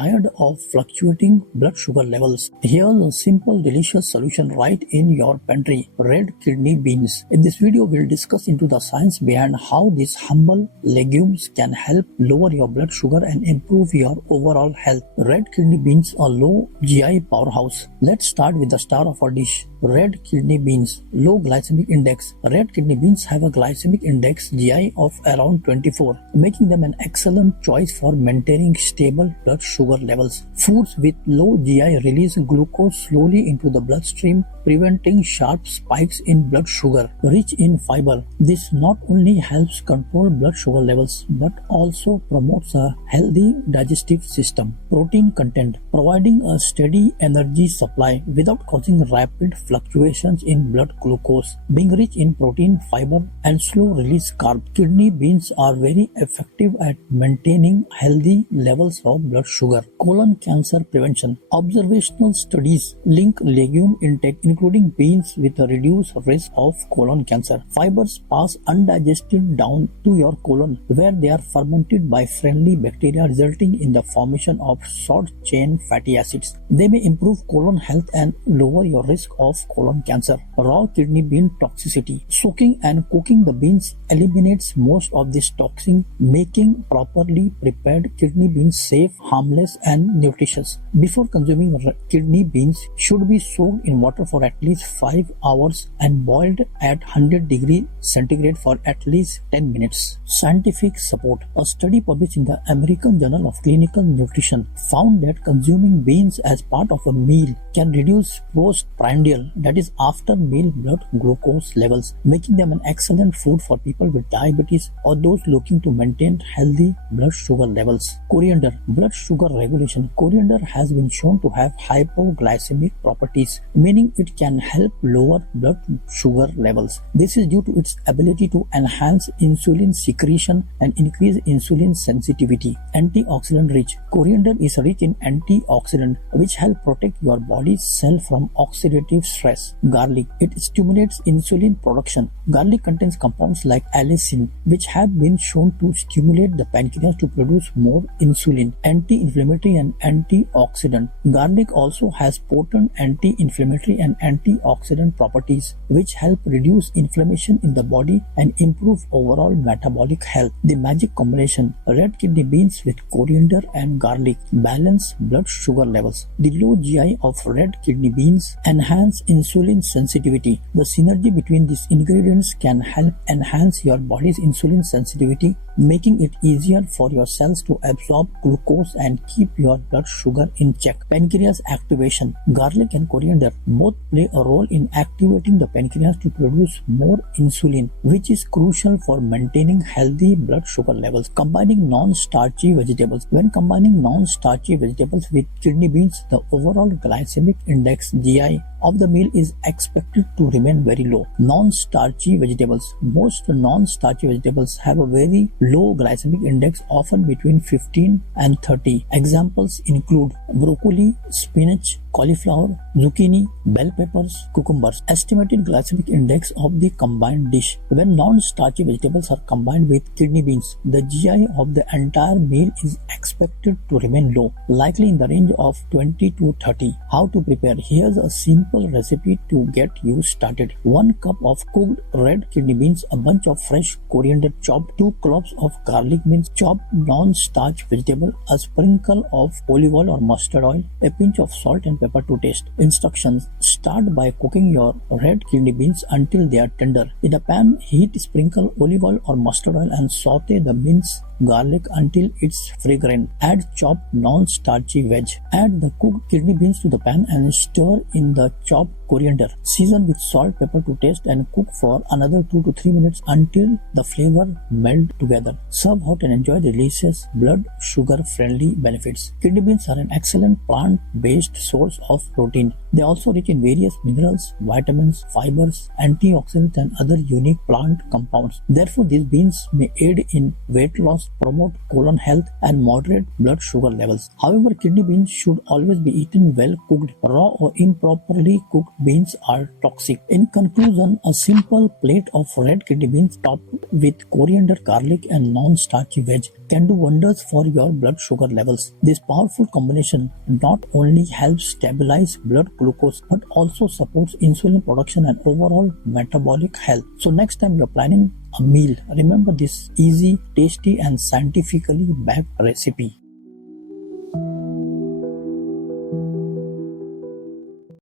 Tired of fluctuating blood sugar levels? Here's a simple, delicious solution right in your pantry: red kidney beans. In this video, we'll discuss into the science behind how these humble legumes can help lower your blood sugar and improve your overall health. Red kidney beans are low GI powerhouse. Let's start with the star of our dish: red kidney beans. Low glycemic index. Red kidney beans have a glycemic index GI of around 24, making them an excellent choice for maintaining stable blood sugar levels. Foods with low GI release glucose slowly into the bloodstream, preventing sharp spikes in blood sugar. Rich in fiber. This not only helps control blood sugar levels but also promotes a healthy digestive system. Protein content. Providing a steady energy supply without causing rapid fluctuations in blood glucose. Being rich in protein, fiber, and slow release carbs, kidney beans are very effective at maintaining healthy levels of blood sugar. Colon cancer prevention. Observational studies link legume intake including beans with a reduced risk of colon cancer. Fibers pass undigested down to your colon where they are fermented by friendly bacteria, resulting in the formation of short-chain fatty acids. They may improve colon health and lower your risk of colon cancer. Raw kidney bean toxicity. Soaking and cooking the beans eliminates most of this toxin, making properly prepared kidney beans safe, harmless, and nutritious. Before consuming, kidney beans should be soaked in water for at least 5 hours and boiled at 100 degrees centigrade for at least 10 minutes. Scientific support. A study published in the American Journal of Clinical Nutrition found that consuming beans as part of a meal can reduce postprandial, that is after meal, blood glucose levels, making them an excellent food for people with diabetes or those looking to maintain healthy blood sugar levels. Coriander. Blood sugar regulation. Coriander has been shown to have hypoglycemic properties, meaning it can help lower blood sugar levels. This is due to its ability to enhance insulin secretion and increase insulin sensitivity. Antioxidant rich. Coriander is rich in antioxidant which help protect your body's cell from oxidative stress. Garlic. It stimulates insulin production. Garlic contains compounds like allicin which have been shown to stimulate the pancreas to produce more insulin. Anti-inflammatory and antioxidant. Garlic also has potent anti-inflammatory and antioxidant properties which help reduce inflammation in the body and improve overall metabolic health. The magic combination: red kidney beans with coriander and garlic balance blood sugar levels. The low GI of red kidney beans enhance insulin sensitivity. The synergy between these ingredients can help enhance your body's insulin sensitivity, making it easier for your cells to absorb glucose and keep your blood sugar in check. Pancreas activation. Garlic and coriander both play a role in activating the pancreas to produce more insulin, which is crucial for maintaining healthy blood sugar levels. Combining non-starchy vegetables. When combining non-starchy vegetables with kidney beans, the overall glycemic index GI of the meal is expected to remain very low. Non-starchy vegetables. Most non-starchy vegetables have a very low glycemic index, often between 15 and 30. Examples include broccoli, spinach, cauliflower, zucchini, bell peppers, cucumbers. Estimated glycemic index of the combined dish. When non-starchy vegetables are combined with kidney beans, the GI of the entire meal is expected to remain low, likely in the range of 20 to 30. How to prepare? Here's a simple recipe to get you started. 1 cup of cooked red kidney beans, a bunch of fresh coriander chopped, 2 cloves of garlic minced, chopped non-starch vegetable, a sprinkle of olive oil or mustard oil, a pinch of salt and pepper to taste. Instructions: start by cooking your red kidney beans until they are tender. In a pan, heat, sprinkle olive oil or mustard oil and saute the minced garlic until it's fragrant. Add chopped non-starchy veg. Add the cooked kidney beans to the pan and stir in the chopped coriander. Season with salt, pepper to taste and cook for another 2 to 3 minutes until the flavor meld together. Serve hot and enjoy the delicious blood sugar friendly benefits. Kidney beans are an excellent plant-based source of protein. They are also rich in various minerals, vitamins, fibers, antioxidants and other unique plant compounds. Therefore, these beans may aid in weight loss, promote colon health and moderate blood sugar levels. However, kidney beans should always be eaten well cooked. Raw or improperly cooked beans are toxic. In conclusion, a simple plate of red kidney beans topped with coriander, garlic, and non-starchy veg can do wonders for your blood sugar levels. This powerful combination not only helps stabilize blood glucose but also supports insulin production and overall metabolic health. So next time you're planning a meal, remember this easy, tasty, and scientifically backed recipe.